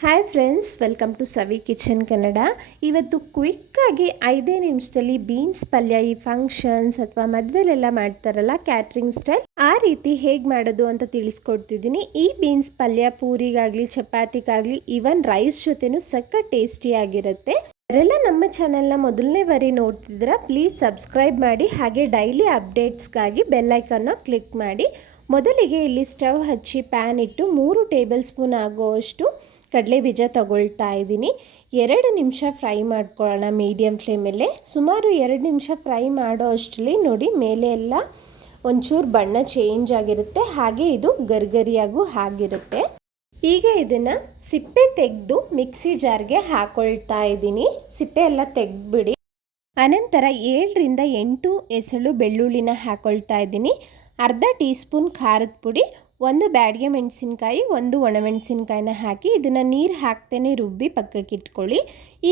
Hi friends welcome to Savi kitchen Kannada ಇವತ್ತು ಕ್ವಿಕ್ಕಾಗಿ ಐದೇ ನಿಮಿಷದಲ್ಲಿ ಬೀನ್ಸ್ ಪಲ್ಯ ಈ ಫಂಕ್ಷನ್ಸ್ ಅಥವಾ ಮದುವೆಲೆಲ್ಲ ಮಾಡ್ತಾರಲ್ಲ ಕ್ಯಾಟ್ರಿಂಗ್ ಸ್ಟೈಲ್ ಆ ರೀತಿ ಹೇಗೆ ಮಾಡೋದು ಅಂತ ತಿಳಿಸ್ಕೊಡ್ತಿದ್ದೀನಿ ಈ ಬೀನ್ಸ್ ಪಲ್ಯ ಪೂರಿಗಾಗಲಿ ಚಪಾತಿಗಾಗಲಿ ಈವನ್ ರೈಸ್ ಜೊತೆನೂ ಸಕ್ಕ ಟೇಸ್ಟಿಯಾಗಿರುತ್ತೆ ಅವರೆಲ್ಲ ನಮ್ಮ ಚಾನೆಲ್ನ ಮೊದಲನೇ ಬಾರಿ ನೋಡ್ತಿದ್ದೀರಾ ಪ್ಲೀಸ್ ಸಬ್ಸ್ಕ್ರೈಬ್ ಮಾಡಿ ಹಾಗೆ ಡೈಲಿ ಅಪ್ಡೇಟ್ಸ್ಗಾಗಿ ಬೆಲ್ಲೈಕನ್ನ ಕ್ಲಿಕ್ ಮಾಡಿ ಮೊದಲಿಗೆ ಇಲ್ಲಿ ಸ್ಟವ್ ಹಚ್ಚಿ ಪ್ಯಾನ್ ಇಟ್ಟು ಮೂರು ಟೇಬಲ್ ಸ್ಪೂನ್ ಆಗುವಷ್ಟು ಕಡಲೆ ಬೀಜ ತಗೊಳ್ತಾ ಇದ್ದೀನಿ. ಎರಡು ನಿಮಿಷ ಫ್ರೈ ಮಾಡ್ಕೊಳ್ಳೋಣ ಮೀಡಿಯಮ್ ಫ್ಲೇಮಲ್ಲೇ. ಸುಮಾರು ಎರಡು ನಿಮಿಷ ಫ್ರೈ ಮಾಡೋ ಅಷ್ಟರಲ್ಲಿ ನೋಡಿ ಮೇಲೆ ಎಲ್ಲ ಒಂಚೂರು ಬಣ್ಣ ಚೇಂಜ್ ಆಗಿರುತ್ತೆ. ಹಾಗೆ ಇದು ಗರ್ಗರಿಯಾಗೂ ಆಗಿರುತ್ತೆ. ಈಗ ಇದನ್ನು ಸಿಪ್ಪೆ ತೆಗೆದು ಮಿಕ್ಸಿ ಜಾರ್ಗೆ ಹಾಕೊಳ್ತಾ ಇದ್ದೀನಿ. ಸಿಪ್ಪೆ ಎಲ್ಲ ತೆಗೆದ್ಬಿಡಿ. ಅನಂತರ ಏಳರಿಂದ ಎಂಟು ಎಸಳು ಬೆಳ್ಳುಳ್ಳಿನ ಹಾಕೊಳ್ತಾ ಇದ್ದೀನಿ. ಅರ್ಧ ಟೀ ಸ್ಪೂನ್ ಖಾರದ ಪುಡಿ ಒಂದು ಬ್ಯಾಡಿಗೆ ಮೆಣಸಿನ್ಕಾಯಿ, ಒಂದು ಒಣಮೆಣಸಿನ್ಕಾಯಿನ ಹಾಕಿ ಇದನ್ನು ನೀರು ಹಾಕ್ತೇನೆ ರುಬ್ಬಿ ಪಕ್ಕಕ್ಕೆ ಇಟ್ಕೊಳ್ಳಿ.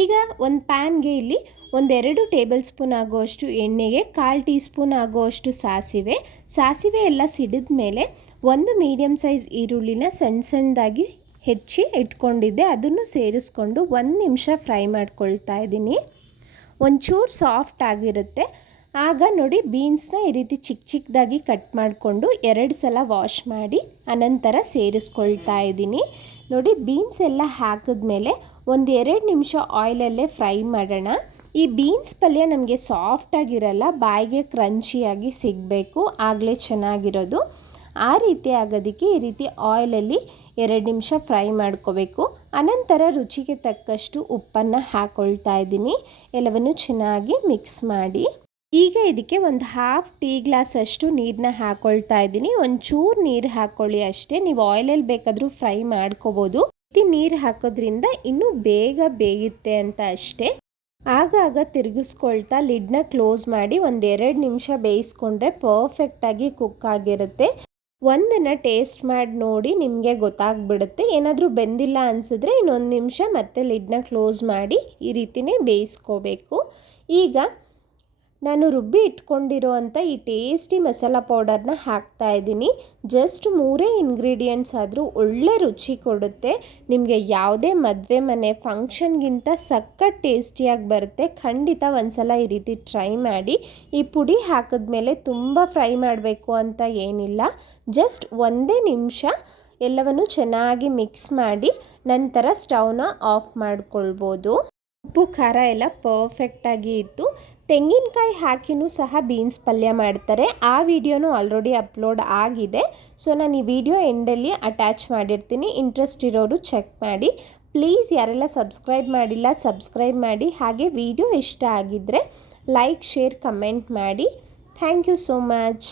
ಈಗ ಒಂದು ಪ್ಯಾನ್ಗೆ ಇಲ್ಲಿ ಒಂದೆರಡು ಟೇಬಲ್ ಸ್ಪೂನ್ ಆಗುವಷ್ಟು ಎಣ್ಣೆಗೆ ಕಾಲು ಟೀ ಸ್ಪೂನ್ ಆಗುವಷ್ಟು ಸಾಸಿವೆ. ಸಾಸಿವೆ ಎಲ್ಲ ಸಿಡಿದ ಮೇಲೆ ಒಂದು ಮೀಡಿಯಮ್ ಸೈಜ್ ಈರುಳ್ಳಿನ ಸಣ್ಣ ಸಣ್ಣದಾಗಿ ಹೆಚ್ಚಿ ಇಟ್ಕೊಂಡಿದ್ದೆ. ಅದನ್ನು ಸೇರಿಸ್ಕೊಂಡು ಒಂದು ನಿಮಿಷ ಫ್ರೈ ಮಾಡ್ಕೊಳ್ತಾ ಇದ್ದೀನಿ. ಒಂಚೂರು ಸಾಫ್ಟ್ ಆಗಿರುತ್ತೆ. ಆಗ ನೋಡಿ ಬೀನ್ಸ್ನ ಈ ರೀತಿ ಚಿಕ್ಕ ಚಿಕ್ಕದಾಗಿ ಕಟ್ ಮಾಡಿಕೊಂಡು ಎರಡು ಸಲ ವಾಶ್ ಮಾಡಿ ಅನಂತರ ಸೇರಿಸ್ಕೊಳ್ತಾ ಇದ್ದೀನಿ. ನೋಡಿ ಬೀನ್ಸ್ ಎಲ್ಲ ಹಾಕಿದ್ಮೇಲೆ ಒಂದು ಎರಡು ನಿಮಿಷ ಆಯಿಲಲ್ಲೇ ಫ್ರೈ ಮಾಡೋಣ. ಈ ಬೀನ್ಸ್ ಪಲ್ಯ ನಮಗೆ ಸಾಫ್ಟಾಗಿರಲ್ಲ ಬಾಯಿಗೆ ಕ್ರಂಚಿಯಾಗಿ ಸಿಗಬೇಕು, ಆಗಲೇ ಚೆನ್ನಾಗಿರೋದು. ಆ ರೀತಿ ಆಗೋದಕ್ಕೆ ಈ ರೀತಿ ಆಯಿಲಲ್ಲಿ ಎರಡು ನಿಮಿಷ ಫ್ರೈ ಮಾಡ್ಕೋಬೇಕು. ಅನಂತರ ರುಚಿಗೆ ತಕ್ಕಷ್ಟು ಉಪ್ಪನ್ನು ಹಾಕ್ಕೊಳ್ತಾ ಇದ್ದೀನಿ. ಎಲ್ಲವನ್ನು ಚೆನ್ನಾಗಿ ಮಿಕ್ಸ್ ಮಾಡಿ. ಈಗ ಇದಕ್ಕೆ ಒಂದು ಹಾಫ್ ಟೀ ಗ್ಲಾಸ್ ಅಷ್ಟು ನೀರನ್ನ ಹಾಕ್ಕೊಳ್ತಾ ಇದ್ದೀನಿ. ಒಂಚೂರು ನೀರು ಹಾಕ್ಕೊಳ್ಳಿ ಅಷ್ಟೇ. ನೀವು ಆಯಿಲಲ್ಲಿ ಬೇಕಾದರೂ ಫ್ರೈ ಮಾಡ್ಕೋಬೋದು. ನೀರು ಹಾಕೋದ್ರಿಂದ ಇನ್ನೂ ಬೇಗ ಬೇಯುತ್ತೆ ಅಂತ ಅಷ್ಟೇ. ಆಗಾಗ ತಿರುಗಿಸ್ಕೊಳ್ತಾ ಲಿಡ್ನ ಕ್ಲೋಸ್ ಮಾಡಿ ಒಂದೆರಡು ನಿಮಿಷ ಬೇಯಿಸ್ಕೊಂಡ್ರೆ ಪರ್ಫೆಕ್ಟಾಗಿ ಕುಕ್ ಆಗಿರುತ್ತೆ. ಒಂದನ್ನು ಟೇಸ್ಟ್ ಮಾಡಿ ನೋಡಿ ನಿಮಗೆ ಗೊತ್ತಾಗ್ಬಿಡುತ್ತೆ. ಏನಾದರೂ ಬೆಂದಿಲ್ಲ ಅನಿಸಿದ್ರೆ ಇನ್ನೊಂದು ನಿಮಿಷ ಮತ್ತೆ ಲಿಡ್ನ ಕ್ಲೋಸ್ ಮಾಡಿ ಈ ರೀತಿಯೇ ಬೇಯಿಸ್ಕೋಬೇಕು. ಈಗ ನಾನು ರುಬ್ಬಿ ಇಟ್ಕೊಂಡಿರೋವಂಥ ಈ ಟೇಸ್ಟಿ ಮಸಾಲ ಪೌಡರ್ನ ಹಾಕ್ತಾ ಇದ್ದೀನಿ. ಜಸ್ಟ್ ಮೂರೇ ಇಂಗ್ರೀಡಿಯೆಂಟ್ಸ್ ಆದರೂ ಒಳ್ಳೆ ರುಚಿ ಕೊಡುತ್ತೆ. ನಿಮಗೆ ಯಾವುದೇ ಮದುವೆ ಮನೆ ಫಂಕ್ಷನ್ಗಿಂತ ಸಖತ್ ಟೇಸ್ಟಿಯಾಗಿ ಬರುತ್ತೆ. ಖಂಡಿತ ಒಂದ್ಸಲ ಈ ರೀತಿ ಟ್ರೈ ಮಾಡಿ. ಈ ಪುಡಿ ಹಾಕಿದ್ಮೇಲೆ ತುಂಬ ಫ್ರೈ ಮಾಡಬೇಕು ಅಂತ ಏನಿಲ್ಲ. ಜಸ್ಟ್ ಒಂದೇ ನಿಮಿಷ ಎಲ್ಲವನ್ನು ಚೆನ್ನಾಗಿ ಮಿಕ್ಸ್ ಮಾಡಿ ನಂತರ ಸ್ಟವ್ನ ಆಫ್ ಮಾಡ್ಕೊಳ್ಬೋದು. ಉಪ್ಪು ಖಾರ ಎಲ್ಲ ಪರ್ಫೆಕ್ಟಾಗಿ ಇತ್ತು. ತೆಂಗಿನಕಾಯಿ ಹಾಕಿನೂ ಸಹ ಬೀನ್ಸ್ ಪಲ್ಯ ಮಾಡ್ತಾರೆ. ಆ ವಿಡಿಯೋನೂ ಆಲ್ರೆಡಿ ಅಪ್ಲೋಡ್ ಆಗಿದೆ. ಸೊ ನಾನು ಈ ವಿಡಿಯೋ ಎಂಡಲ್ಲಿ ಅಟ್ಯಾಚ್ ಮಾಡಿರ್ತೀನಿ. ಇಂಟ್ರೆಸ್ಟ್ ಇರೋರು ಚೆಕ್ ಮಾಡಿ. ಪ್ಲೀಸ್ ಯಾರೆಲ್ಲ ಸಬ್ಸ್ಕ್ರೈಬ್ ಮಾಡಿಲ್ಲ ಸಬ್ಸ್ಕ್ರೈಬ್ ಮಾಡಿ. ಹಾಗೆ ವಿಡಿಯೋ ಇಷ್ಟ ಆಗಿದ್ದರೆ ಲೈಕ್ ಶೇರ್ ಕಮೆಂಟ್ ಮಾಡಿ. Thank you so much